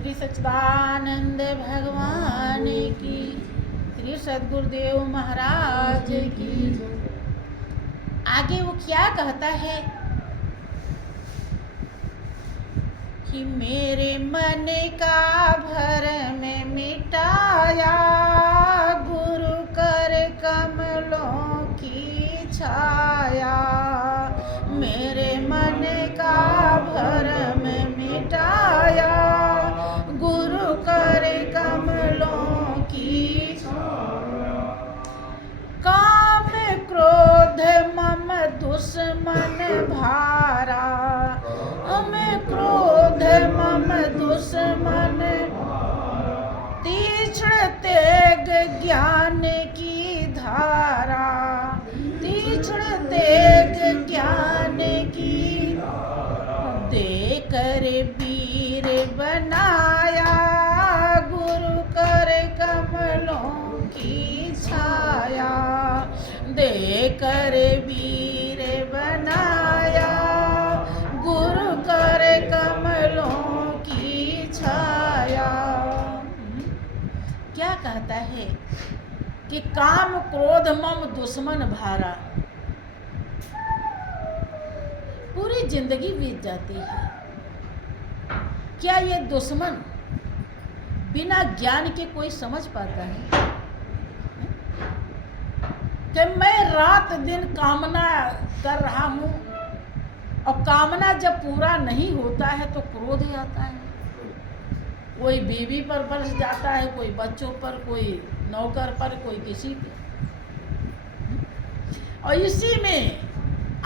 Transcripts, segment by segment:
श्री सच्चिदानंद भगवान की, श्री सद्गुरुदेव महाराज की। आगे वो क्या कहता है कि मेरे मन का भरम मिटाया, गुरु कर कमलों की छाया। मेरे मन का भरम मिटाया, गुरु कर कमलों की छाया। काम क्रोध मम दुश्मन भारा, क्रोध मम दुश्मन तीक्ष्ण तेग ज्ञान की धारा, तीक्ष्ण तेग ज्ञान की देकर वीर बनाया, गुरु कर कमलों की छाया। देकर वीर बनाया, गुरु कर कमलों की छाया। क्या कहता है कि काम क्रोध मम दुश्मन भारा। पूरी जिंदगी बीत जाती है, क्या ये दुश्मन बिना ज्ञान के कोई समझ पाता है कि मैं रात दिन कामना कर रहा हूं, और कामना जब पूरा नहीं होता है तो क्रोध ही आता है। कोई बीवी पर बरस जाता है, कोई बच्चों पर, कोई नौकर पर, कोई किसी पे, और इसी में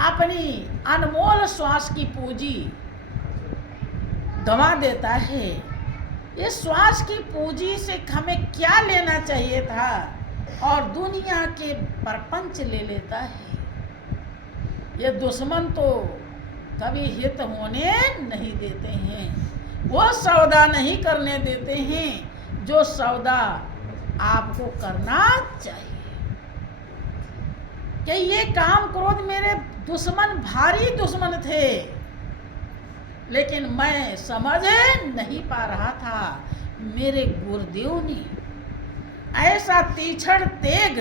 अपनी अनमोल श्वास की पूंजी गंवा देता है। इस श्वास की पूंजी से हमें क्या लेना चाहिए था, और दुनिया के परपंच ले लेता है। ये दुश्मन तो कभी हित होने नहीं देते हैं, वो सौदा नहीं करने देते हैं जो सौदा आपको करना चाहिए। कि ये काम क्रोध मेरे दुश्मन भारी दुश्मन थे, लेकिन मैं समझ नहीं पा रहा था। मेरे गुरुदेव ने ऐसा तीक्ष्ण तेग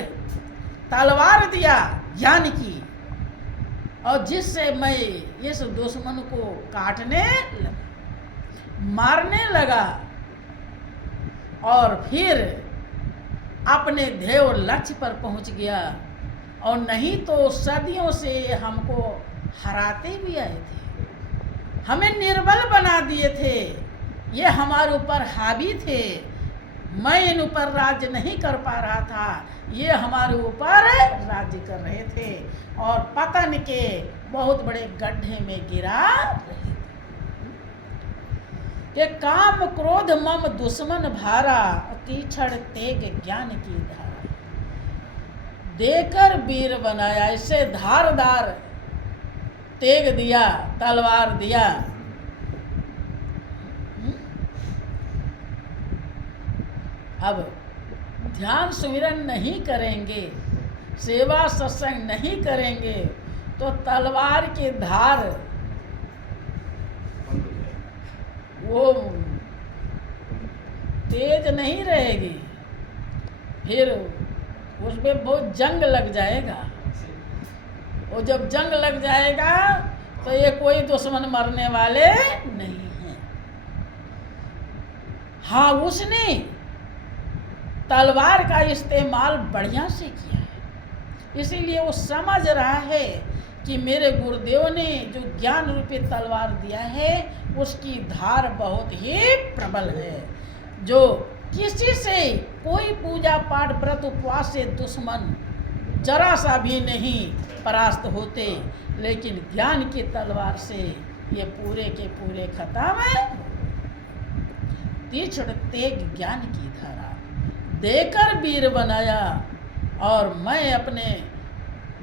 तलवार दिया ज्ञान की, और जिससे मैं इस दुश्मन को काटने लगा, मारने लगा, और फिर अपने ध्येय लक्ष्य पर पहुंच गया। और नहीं तो सदियों से हमको हराते भी आए थे, हमें निर्बल बना दिए थे, ये हमारे ऊपर हावी थे। मैं इन ऊपर राज्य नहीं कर पा रहा था, ये हमारे ऊपर राज्य कर रहे थे, और पतन के बहुत बड़े गड्ढे में गिरा रहे थे। कि काम क्रोध मम दुश्मन भारा, तीक्ष्ण तेग ज्ञान की धारा। देकर वीर बनाया, इससे धारदार तेग दिया, तलवार दिया। अब ध्यान सुमिरन नहीं करेंगे, सेवा सत्संग नहीं करेंगे, तो तलवार की धार वो तेज नहीं रहेगी, फिर उसमें बहुत जंग लग जाएगा। और जब जंग लग जाएगा तो ये कोई दुश्मन मरने वाले नहीं हैं। हाँ, उसने तलवार का इस्तेमाल बढ़िया से किया है, इसीलिए वो समझ रहा है कि मेरे गुरुदेव ने जो ज्ञान रूपी तलवार दिया है उसकी धार बहुत ही प्रबल है। जो किसी से कोई पूजा पाठ व्रत उपवास से दुश्मन जरा सा भी नहीं परास्त होते, लेकिन ज्ञान की तलवार से ये पूरे के पूरे खत्म है। तीक्ष्ण तेग ज्ञान की धारा देकर वीर बनाया, और मैं अपने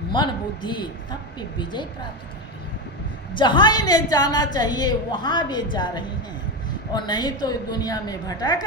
मन बुद्धि तब भी विजय प्राप्त कर लिया। जहाँ इन्हें जाना चाहिए वहाँ भी जा रही हैं, और नहीं तो दुनिया में भटक